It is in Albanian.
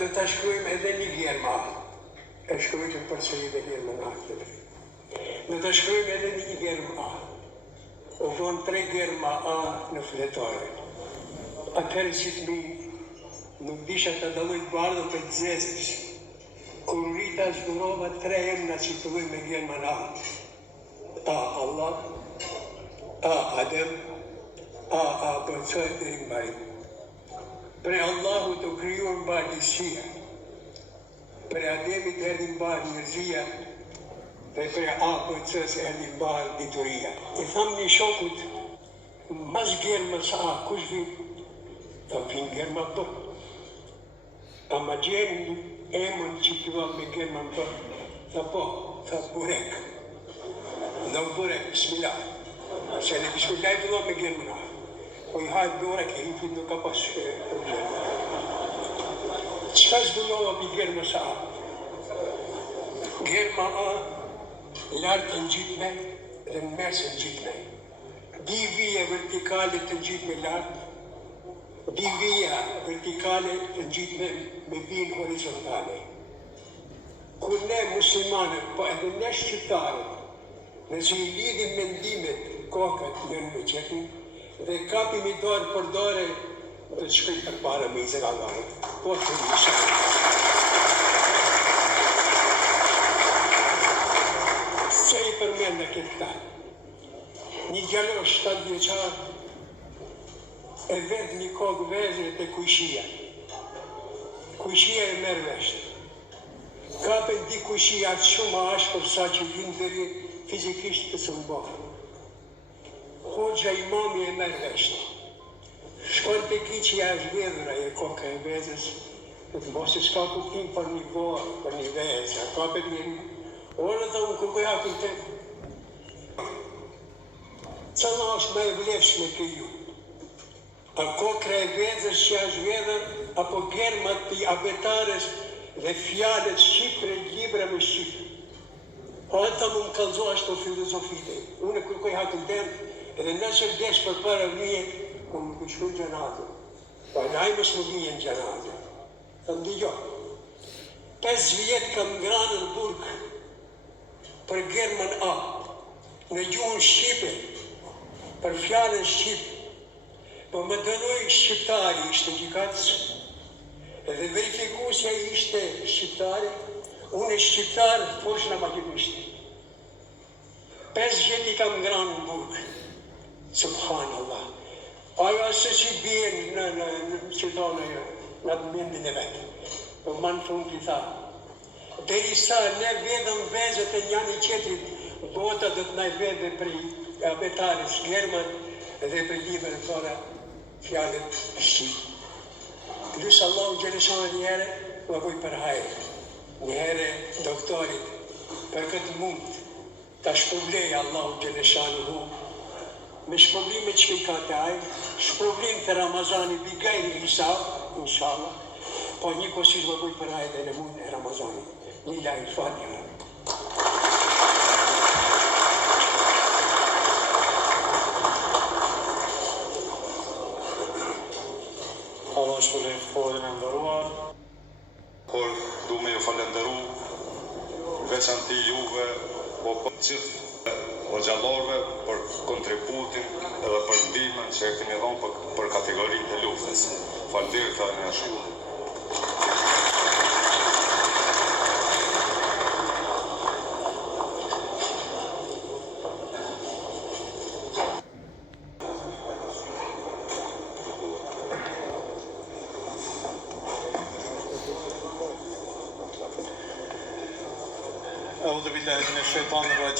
do të shkrujmë edhe një gjerma. E shkrujtë për sëri dhe gjerma në aktive. Do të shkrujmë edhe një gjerma. U vonë 3 gjerma A në fletore. Atëherë që të mi nuk disha të dalojt bardhë për të zezës. Kur rrita zburova 3 emna që të luj me gjerma në A. A Allah, A Adem, A përcoj të rimbaj. Pre Allahu të kryur mba njësia. Pre Ademit erdi mba njërzia. Dhe pre A përcoj se erdi mba dituria. I tham një shokut, mas gjermës A, kush vim? Ta vim gjerma B. A ma gjenë emën që të va me gjerma B. Tha po, tha burek. Në burek, bismillah. Se në bismillah të va me gjerma A. Po i hajtë burek e hifit nuk ka pas problem. Qka zbunova për gjermës A? Gjerma A lartë në gjitme dhe në mesë në gjitme. Di vija vertikale të gjitme lartë, di vija vertikale të gjitme me vinë horizontale. Kur ne muslimane, po edhe ne shqiptare, nëse i lidhim mendimet kokët njën me qetin, dhe kapim i dorë për dore, dhe të shkëj për para me i zëgallarët. Po të një shumë. Se i përmend në këtë talë. Një gjallosh 7 vjeqar e vedh një kokë vezre të kujshia. Kujshia e merë veshtë. Kapën di kujshia atë shumë ashpër sa që vinë dheri fizikisht të së mbohë. Hoxha imami e merë veshtë. Shkon të ki që ja është vedhra e koka e vezës, dhe të mos e s'ka kuptim për një vorë, për një vezë, a ka për një orë dhe unë kërkoj akën të. Cëna është me e vlefshme të ju? A kokra e vezës që është vedhër, apo germat të abetares dhe fjallet Shqipre, libra me Shqipre? Po ata më kalzo ashtë të filozofite. Unë e kërkoj akën të edhe nëse vdesh për para vijet, më më kështu në gjenazë. Pa lajmës më vijet në gjenazë. Të ndigjo. 5 vjetë kam ngranë në burg për German A, në gjuhën Shqipe, për fjallën Shqipe. Po më dënoj shqiptari ishte gjikatës, edhe verifikusja ishte shqiptari, unë e shqiptarë, poshë në magjimishte. 5 vjetë i kam ngranë në burg. Subhanallah. Ajo asë që bjenë në qëtone në të mendin e vetë. Po më në fund i tha. Deri sa ne vedëm vezët e njani qetrit, bota dhe të nëjë vedhe për abetaris German dhe për liber e tëra fjallet Shqipë. Lusë Allahu Gjeleshana një herë, më bëj për hajrë. Një herë doktorit, për këtë mund, ta shpëblej Allahu Gjeleshana hu, me shpëllime që i ka të ajë, shpëllim të Ramazani bigajri Isa, inshallah, po një kosish më bëj për ajë dhe në mund e Ramazani. Një lajë Fatiha. Allah shpëllim kohën e ndëruar. Por du me ju falenderu veçanti juve, po për gjithë o gjallorve për kontributin edhe për ndihmën që e keni dhënë për kategorinë e luftës. Faleminderit të një shumë. أعوذ بالله من الشيطان الرجيم